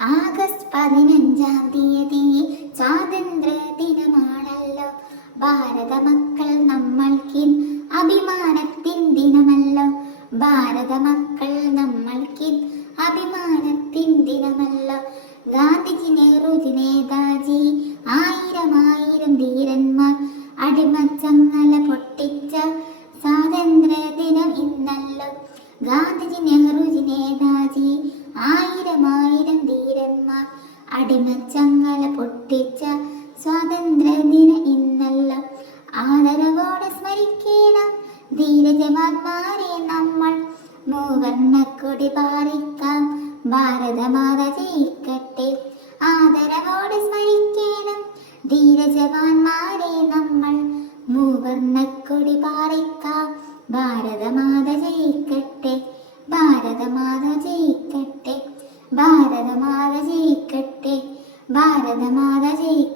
August 15-ാം തീയതി സ്വാതന്ത്ര്യ ദിനമാണല്ലോ. ഭാരത മക്കൾ നമ്മൾക്ക് അഭിമാനത്തിൻ ദിനമല്ലോ. ഭാരത മക്കൾ നമ്മൾക്ക് അഭിമാനത്തിൻ ദിനമല്ലോ. ഗാന്ധിജി, നെഹ്റുജി, നേതാജി, ആയിരം ആയിരം ധീരന്മാർ അടിമച്ചങ്ങല പൊട്ടിച്ച സ്വാതന്ത്ര്യ ദിനം ഇന്നല്ലോ. ഗാന്ധിജി, നെഹ്റുജി, നേതാജി, ആയിരം ആയിരം ധീരന്മാർ അടിമച്ചങ്ങല പൊട്ടിച്ച സ്വാതന്ത്ര്യ ദിനം ഇന്നല്ലോ. ആദരവോടെ സ്മരിക്കണം ധീരജവാന്മാരെ നമ്മൾ. മൂവർണ്ണക്കൊടി പാറിക്കാം ഭാരതമാത ജയിക്കട്ടെ. ആദരവോടെ സ്മരിക്കണം ധീരജവാന്മാരെ നമ്മൾ. മൂവർണ്ണക്കൊടി പാറിക്കാം ഭാരതമാത ജയിക്കട്ടെ. ഭാരതമാത ജയിക്കട്ടെ. ഭാരതമാത ജയിക്കട്ടെ. ഭാരതമാത ജയിക്കട്ടെ.